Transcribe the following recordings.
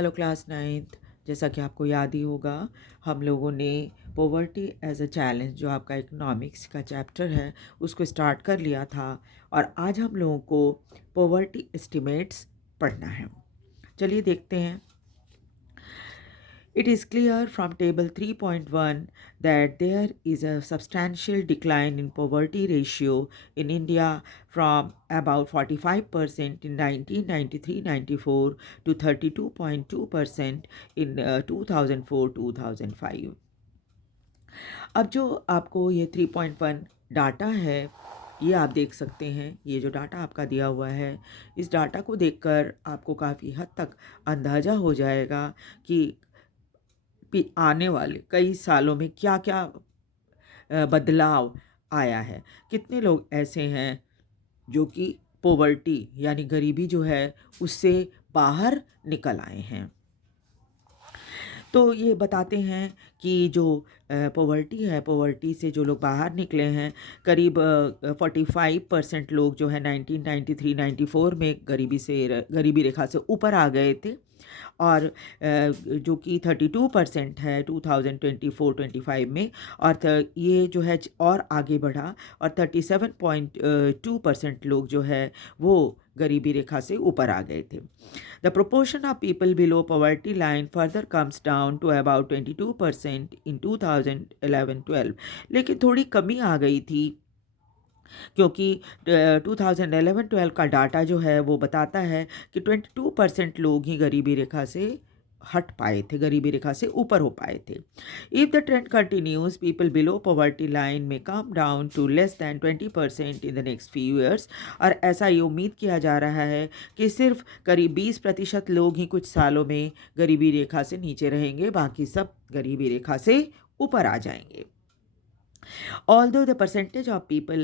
Hello class ninth. जैसा कि आपको याद ही होगा, हम लोगों ने पॉवर्टी एज अ चैलेंज जो आपका इकोनॉमिक्स का चैप्टर है उसको स्टार्ट कर लिया था और आज हम लोगों को पॉवर्टी एस्टिमेट्स पढ़ना है। चलिए देखते हैं। It is clear from table 3.1 that there is a substantial decline in poverty ratio in India from about 45% in 1993-94 to 32.2% in 2004-2005. अब जो आपको ये 3.1 डाटा है, ये आप देख सकते हैं। ये जो डाटा आपका दिया हुआ है, इस डाटा को देखकर आपको काफ़ी हद तक अंदाज़ा हो जाएगा कि आने वाले कई सालों में क्या क्या बदलाव आया है। कितने लोग ऐसे हैं जो कि पॉवर्टी यानी गरीबी जो है उससे बाहर निकल आए हैं। तो ये बताते हैं कि जो पॉवर्टी है, पॉवर्टी से जो लोग बाहर निकले हैं, करीब 45% लोग जो है 1993-94 में गरीबी रेखा से ऊपर आ गए थे और जो कि 32% है 2024-25 में। और ये जो है और आगे बढ़ा और 37.2% लोग जो है वो गरीबी रेखा से ऊपर आ गए थे। The proportion of people below poverty line further comes down to about 22% in 2011-12, लेकिन थोड़ी कमी आ गई थी क्योंकि 2011-12 का डाटा जो है वो बताता है कि 22% लोग ही गरीबी रेखा से हट पाए थे, गरीबी रेखा से ऊपर हो पाए थे। If the trend continues, people below poverty line में come down to less than 20% in the next few years. और ऐसा ये उम्मीद किया जा रहा है कि सिर्फ करीब 20% लोग ही कुछ सालों में गरीबी रेखा से नीचे रहेंगे, बाकी सब गरीबी रेखा से ऊपर आ जाएंगे। Although the percentage of people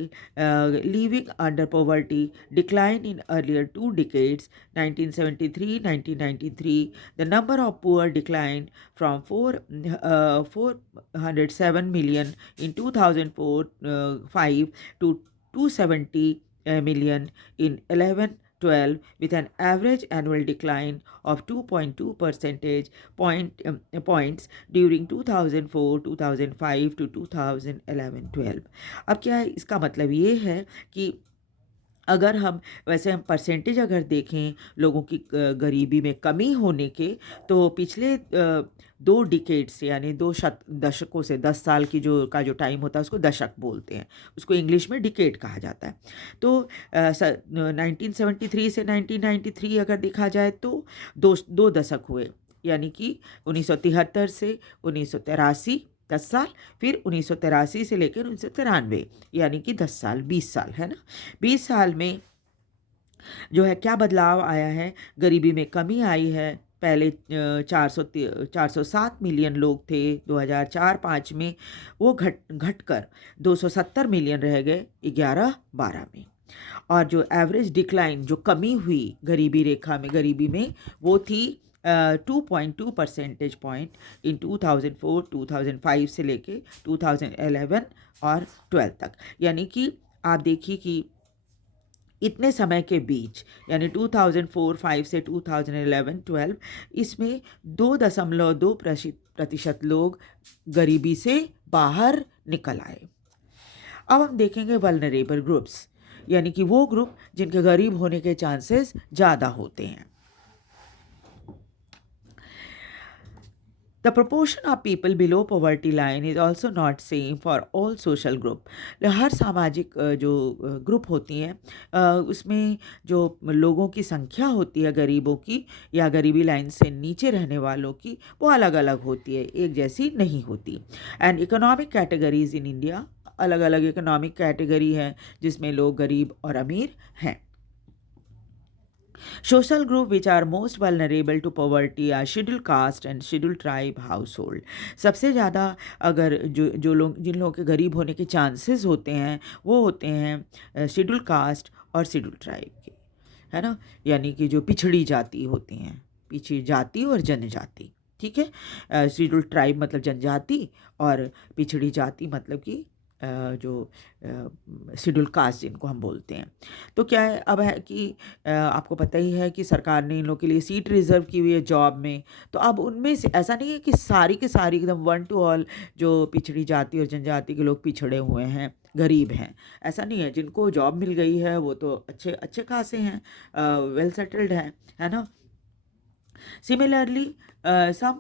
living under poverty declined in earlier two decades, 1973-1993, the number of poor declined from 407 million in 2004-5 to 270 million in 11-12, with an average annual decline of 2.2 percentage points during 2004-2005 to 2011-12। अब क्या है इसका मतलब ये है कि अगर हम वैसे हम परसेंटेज अगर देखें लोगों की गरीबी में कमी होने के, तो पिछले 2 डिकेड्स यानी दशकों से 10 साल की जो टाइम होता है उसको दशक बोलते हैं, उसको इंग्लिश में डिकेड कहा जाता है। तो 1973 से 1993 अगर देखा जाए तो दो दशक हुए, यानी कि 1973 से 1983 10 साल, फिर 1983 से लेकर 1993 यानी कि 10 साल, 20 साल है ना। 20 साल में जो है क्या बदलाव आया है, गरीबी में कमी आई है। पहले 407 मिलियन लोग थे 2004-5 में, वो घटकर 270 मिलियन रह गए 11-12 में। और जो एवरेज डिक्लाइन, जो कमी हुई गरीबी रेखा में, गरीबी में, वो थी 2.2 परसेंटेज पॉइंट इन 2004-2005 से लेके 2011 और 12 तक। यानी कि आप देखिए कि इतने समय के बीच, यानी 2004-5 से 2011-12, इसमें 2.2% लोग गरीबी से बाहर निकल आए। अब हम देखेंगे वल्नरेबल ग्रुप्स, यानी कि वो ग्रुप जिनके गरीब होने के चांसेस ज़्यादा होते हैं। The proportion of people below poverty line is also not same for all social group। हर सामाजिक जो ग्रुप होती हैं उसमें जो लोगों की संख्या होती है गरीबों की या गरीबी लाइन से नीचे रहने वालों की, वो अलग अलग होती है, एक जैसी नहीं होती। And economic categories in India, अलग अलग इकोनॉमिक कैटेगरी है जिसमें लोग गरीब और अमीर हैं। Social group which are most vulnerable to poverty are scheduled caste and scheduled tribe household। सबसे ज़्यादा अगर जिन लोगों के गरीब होने के चांसेस होते हैं वो होते हैं शेड्यूल कास्ट और शेड्यूल ट्राइब के, है ना। यानी कि जो पिछड़ी जाति होती हैं, पिछड़ी जाति और जनजाति, ठीक है। शेड्यूल ट्राइब मतलब जनजाति और पिछड़ी जाति मतलब कि जो शेड्यूल कास्ट जिनको हम बोलते हैं। तो क्या है अब है कि आपको पता ही है कि सरकार ने इन लोग के लिए सीट रिज़र्व की हुई है जॉब में। तो अब उनमें से ऐसा नहीं है कि सारी के सारी एकदम वन टू ऑल जो पिछड़ी जाति और जनजाति के लोग पिछड़े हुए हैं, गरीब हैं, ऐसा नहीं है। जिनको जॉब मिल गई है वो तो अच्छे अच्छे खासे हैं, वेल सेटल्ड हैं, है ना। Similarly some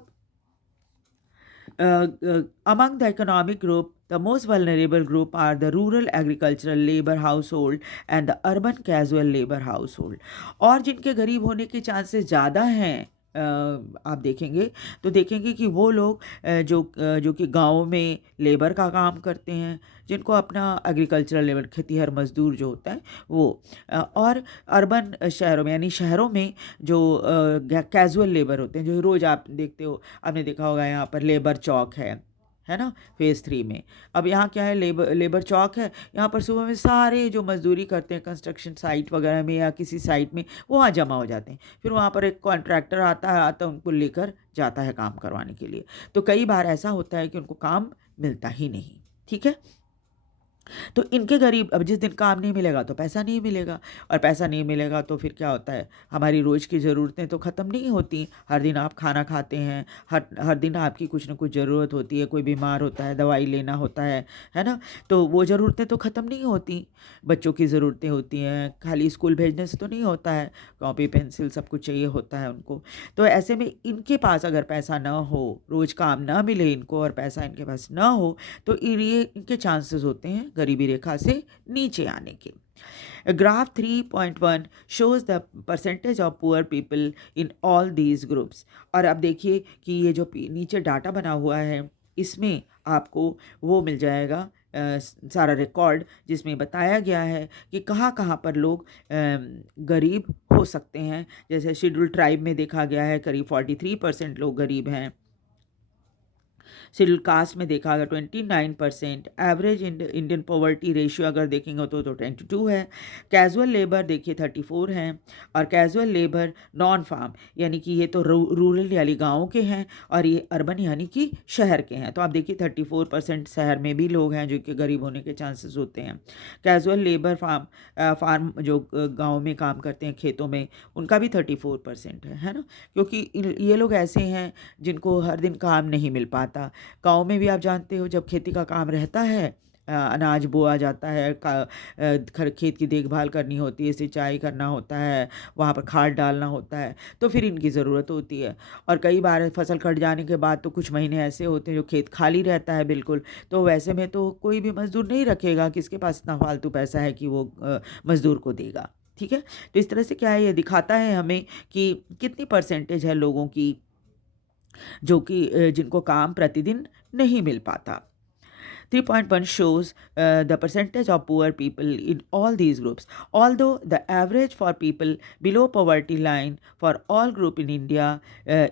among the economic group, the most vulnerable group are the rural agricultural labor household and the urban casual labor household. और जिनके गरीब होने के चांसेस ज़्यादा हैं, आप देखेंगे तो देखेंगे कि वो लोग जो कि गाँव में लेबर का काम करते हैं, जिनको अपना एग्रीकल्चरल लेबर खेतीहर मजदूर जो होता है वो, और अर्बन शहरों में यानी शहरों में जो कैजुअल लेबर होते हैं, जो रोज़ आप देखते हो, आपने देखा होगा यहाँ पर लेबर चौक है ना, फेज़ 3 में। अब यहाँ क्या है, लेबर चौक है, यहाँ पर सुबह में सारे जो मजदूरी करते हैं कंस्ट्रक्शन साइट वगैरह में या किसी साइट में, वो वहाँ जमा हो जाते हैं। फिर वहाँ पर एक कॉन्ट्रैक्टर आता उनको लेकर जाता है काम करवाने के लिए। तो कई बार ऐसा होता है कि उनको काम मिलता ही नहीं, ठीक है। तो इनके गरीब, अब जिस दिन काम नहीं मिलेगा तो पैसा नहीं मिलेगा, और पैसा नहीं मिलेगा तो फिर क्या होता है, हमारी रोज़ की ज़रूरतें तो ख़त्म नहीं होती। हर दिन आप खाना खाते हैं, हर हर दिन आपकी कुछ ना कुछ ज़रूरत होती है, कोई बीमार होता है, दवाई लेना होता है ना। तो वो ज़रूरतें तो ख़त्म नहीं होती। बच्चों की ज़रूरतें होती हैं, खाली स्कूल भेजने से तो नहीं होता है, कॉपी पेंसिल सब कुछ चाहिए होता है उनको। तो ऐसे में इनके पास अगर पैसा ना हो, रोज़ काम ना मिले इनको और पैसा इनके पास ना हो, तो ये इनके चांसेस होते हैं गरीबी रेखा से नीचे आने के। Graph 3.1 shows the percentage of poor people in all these groups। और अब देखिए कि ये जो नीचे डाटा बना हुआ है, इसमें आपको वो मिल जाएगा सारा रिकॉर्ड, जिसमें बताया गया है कि कहाँ कहाँ पर लोग गरीब हो सकते हैं। जैसे शेड्यूल ट्राइब में देखा गया है करीब 43% लोग गरीब हैं। शेड्यूल कास्ट में देखा अगर 29%, एवरेज इंडियन पॉवर्टी रेशियो अगर देखेंगे तो 22 है। कैजुअल लेबर देखिए 34 हैं, और कैजुअल लेबर नॉन फार्म यानी कि ये तो रूरल यानी गाँव के हैं, और ये अर्बन यानी कि शहर के हैं। तो आप देखिए 34% शहर में भी लोग हैं जो कि गरीब होने के चांसेस होते हैं। कैजुअल लेबर फार्म जो गाँव में काम करते हैं खेतों में, उनका भी 34% है ना। क्योंकि ये लोग ऐसे हैं जिनको हर दिन काम नहीं मिल पाता। गाँव में भी आप जानते हो जब खेती का काम रहता है, अनाज बोआ जाता है, खेत की देखभाल करनी होती है, सिंचाई करना होता है, वहाँ पर खाद डालना होता है, तो फिर इनकी ज़रूरत होती है। और कई बार फसल कट जाने के बाद तो कुछ महीने ऐसे होते हैं जो खेत खाली रहता है बिल्कुल, तो वैसे में तो कोई भी मज़दूर नहीं रखेगा, किसके पास इतना फालतू पैसा है कि वो मज़दूर को देगा, ठीक है। तो इस तरह से क्या है, ये दिखाता है हमें कि कितनी परसेंटेज है लोगों की जो कि जिनको काम प्रतिदिन नहीं मिल पाता। 3.1 shows the percentage of poor people in all these groups. Although the average for people below poverty line for all group in India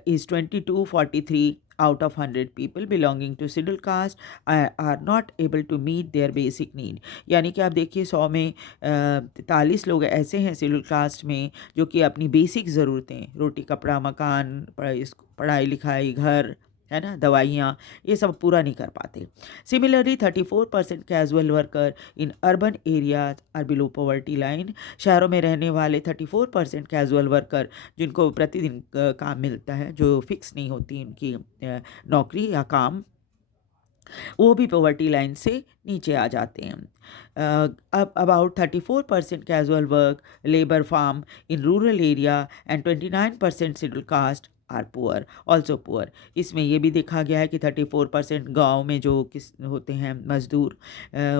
is 2243 out of 100 people belonging to scheduled caste are not able to meet their basic need। यानी कि आप देखिए 100 में 43 लोग ऐसे हैं schedule caste में जो कि अपनी बेसिक ज़रूरतें, रोटी कपड़ा मकान, पढ़ाई लिखाई, घर, है ना, दवाइयाँ, ये सब पूरा नहीं कर पाते। Similarly 34% casual worker in urban areas are below poverty line. शहरों में रहने वाले 34% कैजुअल वर्कर जिनको प्रतिदिन काम मिलता है, जो फिक्स नहीं होती इनकी नौकरी या काम, वो भी पॉवर्टी लाइन से नीचे आ जाते हैं। अब about 34% casual work labour farm in rural area and 29% schedule caste are poor also poor. इसमें ये भी देखा गया है कि 34% गाँव में जो किस होते हैं मज़दूर,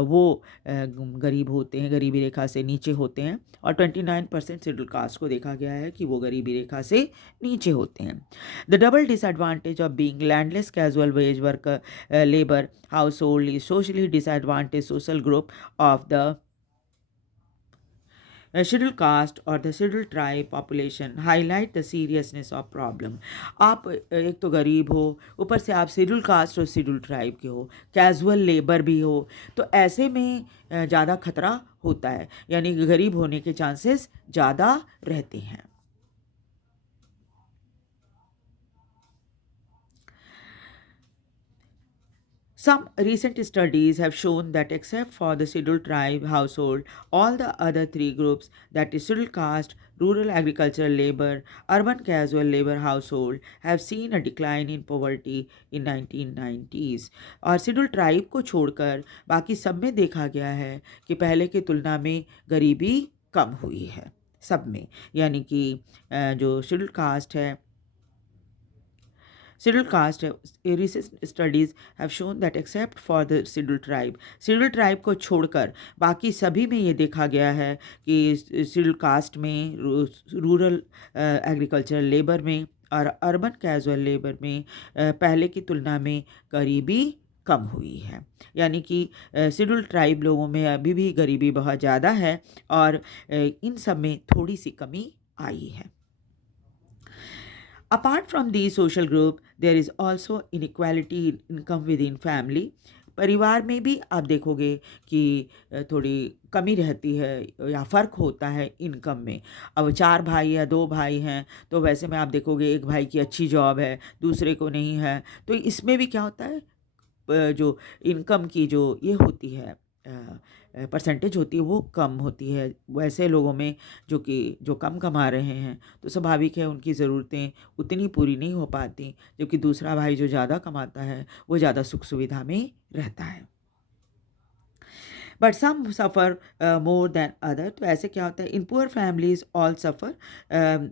वो गरीब होते हैं, गरीबी रेखा से नीचे होते हैं, और 29% शेड्यूल कास्ट को देखा गया है कि वो गरीबी रेखा से नीचे होते हैं। The double disadvantage of being landless casual wage worker labor household is socially disadvantaged social group of the scheduled caste or the scheduled tribe population highlight the seriousness of problem। आप एक तो गरीब हो, ऊपर से आप शेड्यूल कास्ट और schedule tribe के हो, कैजुअल लेबर भी हो, तो ऐसे में ज़्यादा खतरा होता है, यानी गरीब होने के चांसेस ज़्यादा रहते हैं। Some recent studies have shown that except for the scheduled tribe household, all the other three groups, that is scheduled caste, rural agricultural labor, urban casual labor household, have seen a decline in poverty in 1990s. और schedule tribe को छोड़कर बाकी सब में देखा गया है कि पहले की तुलना में गरीबी कम हुई है सब में। यानी कि जो शेड्यूल कास्ट है, Scheduled caste, recent studies have shown that except for the scheduled tribe को छोड़कर बाकी सभी में ये देखा गया है कि scheduled caste में, रूरल एग्रीकल्चरल लेबर में और अर्बन कैजुअल लेबर में पहले की तुलना में गरीबी कम हुई है। यानी कि शेड्यूल्ड ट्राइब लोगों में अभी भी गरीबी बहुत ज़्यादा है और इन सब में थोड़ी सी कमी आई है। Apart from these social group, there is also inequality in income within family. परिवार में भी आप देखोगे कि थोड़ी कमी रहती है या फ़र्क होता है इनकम में। अब 4 भाई या 2 भाई हैं तो वैसे में आप देखोगे एक भाई की अच्छी जॉब है, दूसरे को नहीं है। तो इसमें भी क्या होता है, जो इनकम की जो ये होती है परसेंटेज होती है वो कम होती है वैसे लोगों में जो कम कमा रहे हैं। तो स्वाभाविक है उनकी ज़रूरतें उतनी पूरी नहीं हो पाती, जबकि दूसरा भाई जो ज़्यादा कमाता है वो ज़्यादा सुख सुविधा में रहता है। But some suffer more than other. तो ऐसे क्या होता है, in poor families all suffer,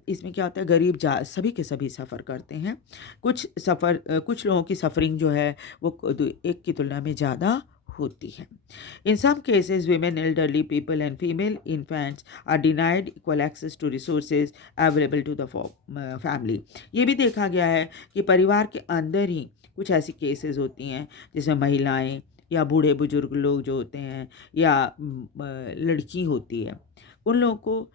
इसमें क्या होता है गरीब सभी के सभी सफ़र करते हैं। कुछ लोगों की सफ़रिंग जो है वो एक की तुलना में ज़्यादा होती है। In some cases women, elderly people and female infants are denied equal access to resources available to the family। ये भी देखा गया है कि परिवार के अंदर ही कुछ ऐसी केसेस होती हैं जिसमें महिलाएं या बूढ़े बुजुर्ग लोग जो होते हैं या लड़की होती है, उन लोगों को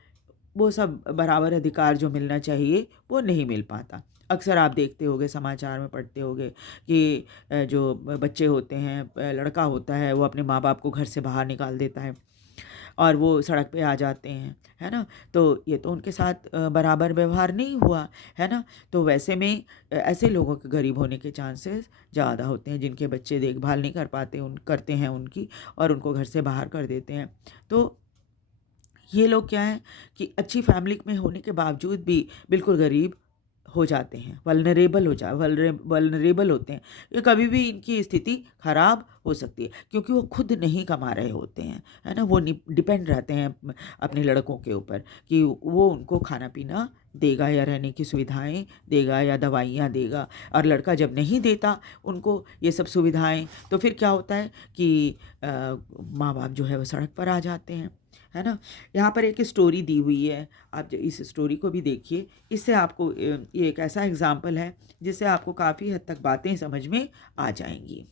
वो सब बराबर अधिकार जो मिलना चाहिए वो नहीं मिल पाता। अक्सर आप देखते होंगे, समाचार में पढ़ते होंगे कि जो बच्चे होते हैं, लड़का होता है वो अपने माँ बाप को घर से बाहर निकाल देता है और वो सड़क पे आ जाते हैं, है ना। तो ये तो उनके साथ बराबर व्यवहार नहीं हुआ, है ना। तो वैसे में ऐसे लोगों के गरीब होने के चांसेस ज़्यादा होते हैं जिनके बच्चे देखभाल नहीं करते हैं उनकी और उनको घर से बाहर कर देते हैं। तो ये लोग क्या है कि अच्छी फैमिली में होने के बावजूद भी बिल्कुल गरीब हो जाते हैं, वल्नरेबल होते हैं। ये कभी भी इनकी स्थिति खराब हो सकती है क्योंकि वो खुद नहीं कमा रहे होते हैं, है ना। वो डिपेंड रहते हैं अपने लड़कों के ऊपर कि वो उनको खाना पीना देगा या रहने की सुविधाएं देगा या दवाइयाँ देगा। और लड़का जब नहीं देता उनको ये सब सुविधाएं, तो फिर क्या होता है कि माँ बाप जो है वो सड़क पर आ जाते हैं, है ना। यहाँ पर एक स्टोरी दी हुई है, आप इस स्टोरी को भी देखिए। इससे आपको ये एक ऐसा एग्जाम्पल है जिससे आपको काफ़ी हद तक बातें समझ में आ जाएंगी।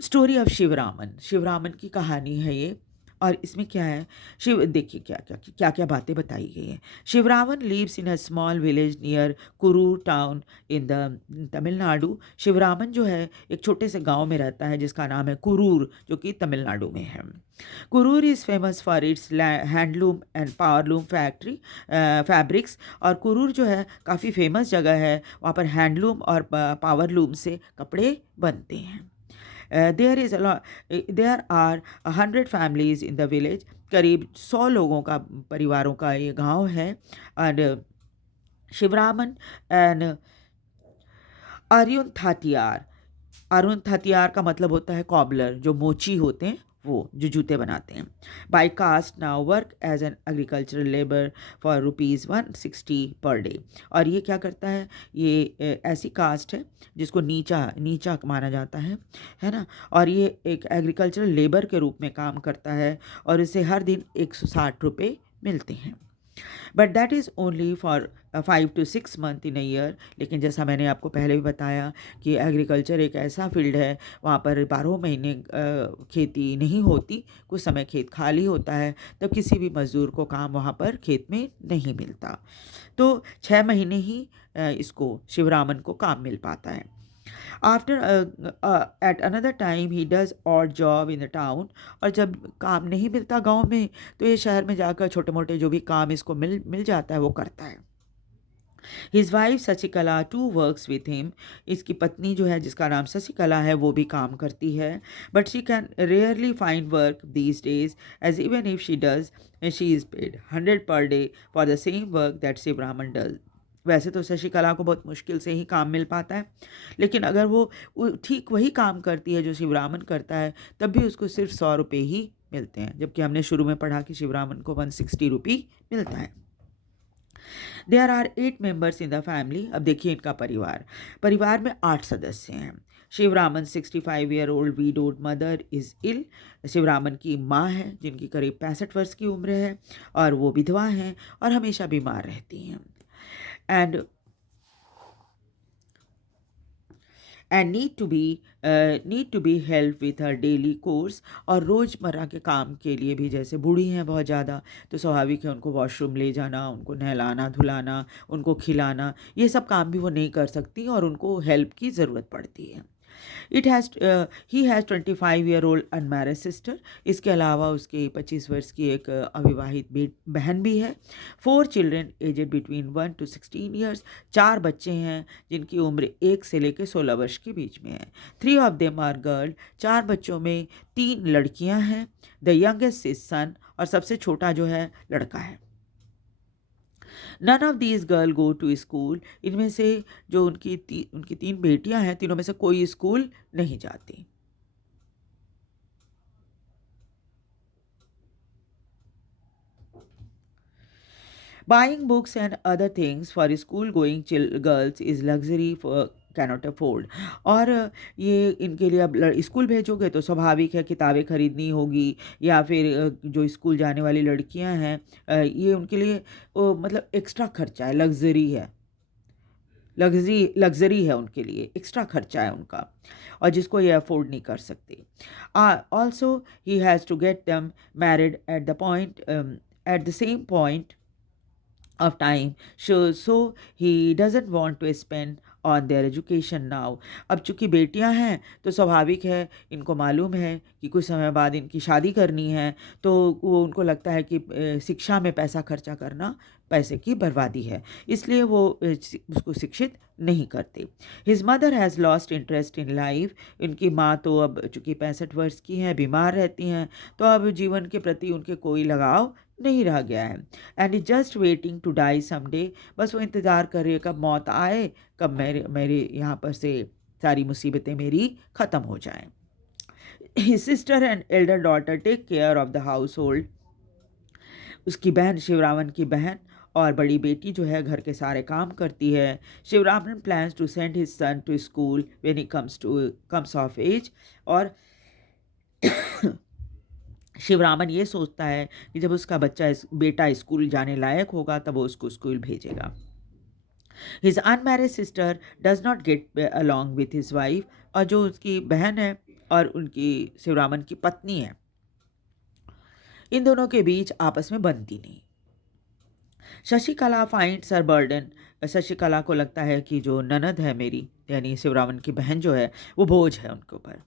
स्टोरी ऑफ शिवरामन की कहानी है ये। और इसमें क्या है, देखिए क्या क्या बातें बताई गई हैं। Shivaraman lives in a small village near Karur town in the Tamil Nadu. Shivaraman जो है एक छोटे से गांव में रहता है जिसका नाम है कुरूर, जो कि तमिलनाडु में है। Karur is famous for its handloom and powerloom fabrics. और कुरूर जो है काफ़ी फेमस जगह है, वहाँ पर हैंडलूम और पावरलूम से कपड़े बनते हैं। There are 100 families in the village. करीब 100 लोगों का परिवारों का ये गांव है। और शिवरामन एंड अरुण थातियार का मतलब होता है कॉबलर, जो मोची होते हैं वो जो जूते बनाते हैं। By caste now work as an agricultural labour for ₹160 per day. और ये क्या करता है, ये ऐसी कास्ट है जिसको नीचा माना जाता है ना। और ये एक एग्रीकल्चरल लेबर के रूप में काम करता है और इसे हर दिन ₹160 मिलते हैं। But that is only for 5 to 6 month in a year. लेकिन जैसा मैंने आपको पहले भी बताया कि एग्रीकल्चर एक ऐसा फील्ड है, वहाँ पर 12 महीने खेती नहीं होती, कुछ समय खेत खाली होता है, तब किसी भी मज़दूर को काम वहाँ पर खेत में नहीं मिलता। तो 6 महीने ही इसको शिवरामन को काम मिल पाता है। After at another time he does odd job in the town. और जब काम नहीं मिलता गांव में तो ये शहर में जाकर छोटे मोटे जो भी काम इसको मिल जाता है वो करता है। His wife Shashikala too works with him. इसकी पत्नी जो है जिसका नाम शशिकला है वो भी काम करती है, but she can rarely find work these days, as even if she does she is paid 100 per day for the same work that Shivaraman does. वैसे तो शशिकला को बहुत मुश्किल से ही काम मिल पाता है, लेकिन अगर वो ठीक वही काम करती है जो शिवरामन करता है, तब भी उसको सिर्फ 100 रुपये ही मिलते हैं, जबकि हमने शुरू में पढ़ा कि शिवरामन को 160 रुपये मिलता है। There are 8 members in the family. अब देखिए इनका परिवार में 8 सदस्य हैं। Shivaraman 65-year-old widowed mother is ill. शिवरामन की माँ है जिनकी करीब 65 वर्ष की उम्र है और वो विधवा हैं और हमेशा बीमार रहती हैं। And need to be help with her daily chores. और रोज़मर्रा के काम के लिए भी, जैसे बूढ़ी हैं बहुत ज़्यादा, तो स्वाभाविक है उनको वॉशरूम ले जाना, उनको नहलाना धुलाना, उनको खिलाना, ये सब काम भी वो नहीं कर सकती और उनको हेल्प की ज़रूरत पड़ती है। He has 25-year-old unmarried sister. इसके अलावा उसके 25 वर्ष की एक अविवाहित बहन भी है। 4 children aged between 1 to 16 years। 4 बच्चे हैं जिनकी उम्र 1 से लेकर 16 वर्ष के बीच में है। 3 of them आर गर्ल। 4 बच्चों में 3 लड़कियां हैं। द यंगेस्ट इज सन, और सबसे छोटा जो है लड़का है। None of these girl go to school. इनमें से जो उनकी 3 बेटियां हैं, तीनों में से कोई स्कूल नहीं जाती। Buying books and other things for school going girls is luxury for cannot afford। और ये इनके लिए अब स्कूल भेजोगे तो स्वाभाविक है किताबें खरीदनी होगी, या फिर जो स्कूल जाने वाली लड़कियां हैं ये उनके लिए मतलब एक्स्ट्रा खर्चा है, लग्जरी है उनके लिए, एक्स्ट्रा खर्चा है उनका, और जिसको ये अफोर्ड नहीं कर सकते। Also he has to get them married at the same point of time, so he doesn't want to spend on their education now। अब चूंकि बेटियां हैं तो स्वाभाविक है, इनको मालूम है कि कुछ समय बाद इनकी शादी करनी है, तो वो उनको लगता है कि शिक्षा में पैसा खर्चा करना पैसे की बर्बादी है, इसलिए वो उसको शिक्षित नहीं करते। His mother has lost interest in life. इनकी माँ तो अब चूँकि 65 वर्ष की हैं, बीमार रहती हैं, तो अब जीवन के प्रति उनके कोई लगाव नहीं रह गया है। And is just waiting to die someday. बस वो इंतज़ार कर रही है कब मौत आए, कब मेरे यहाँ पर से सारी मुसीबतें मेरी ख़त्म हो जाएं। His sister and elder daughter take care of the household. उसकी बहन, शिवरामन की बहन और बड़ी बेटी जो है घर के सारे काम करती है। Shivaraman plans to send his son to school when he comes of age. और शिवरामन ये सोचता है कि जब उसका बेटा स्कूल जाने लायक होगा तब वो उसको स्कूल भेजेगा। His unmarried sister does not get along with his wife. और जो उसकी बहन है और उनकी शिवरामन की पत्नी है, इन दोनों के बीच आपस में बनती नहीं। Shashikala finds her burden. Shashikala को लगता है कि जो ननद है मेरी, यानी शिवरामन की बहन जो है, वो बोझ है उनके ऊपर।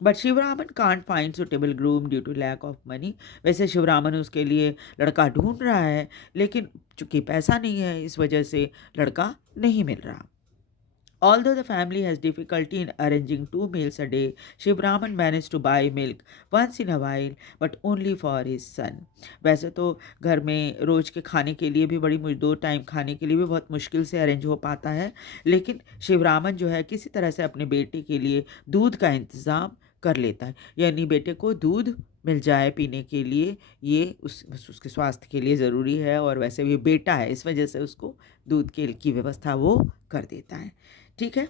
But Shivaraman can't find suitable groom due to lack of money. वैसे शिवरामन उसके लिए लड़का ढूंढ रहा है, लेकिन चूंकि पैसा नहीं है इस वजह से लड़का नहीं मिल रहा। Although the family has difficulty in arranging 2 meals a day, Shivraman managed to buy milk once in a while, but only for his son। वैसे तो घर में रोज़ के खाने के लिए भी 2 टाइम खाने के लिए भी बहुत मुश्किल से अरेंज हो पाता है, लेकिन शिवरामन जो है किसी तरह से अपने बेटे के लिए दूध का इंतज़ाम कर लेता है, यानी बेटे को दूध मिल जाए पीने के लिए, ये उसके स्वास्थ्य के लिए ज़रूरी है, और वैसे भी बेटा है इस वजह से उसको दूध की व्यवस्था वो कर देता है। ठीक है,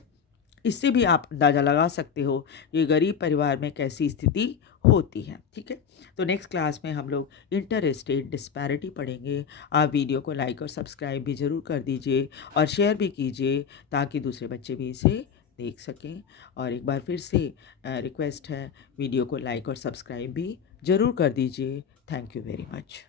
इससे भी आप अंदाज़ा लगा सकते हो कि गरीब परिवार में कैसी स्थिति होती है। ठीक है, तो नेक्स्ट क्लास में हम लोग इंटर स्टेट डिस्पैरिटी पढ़ेंगे। आप वीडियो को लाइक और सब्सक्राइब भी ज़रूर कर दीजिए और शेयर भी कीजिए ताकि दूसरे बच्चे भी इसे देख सकें। और एक बार फिर से रिक्वेस्ट है, वीडियो को लाइक और सब्सक्राइब भी ज़रूर कर दीजिए। Thank you very much.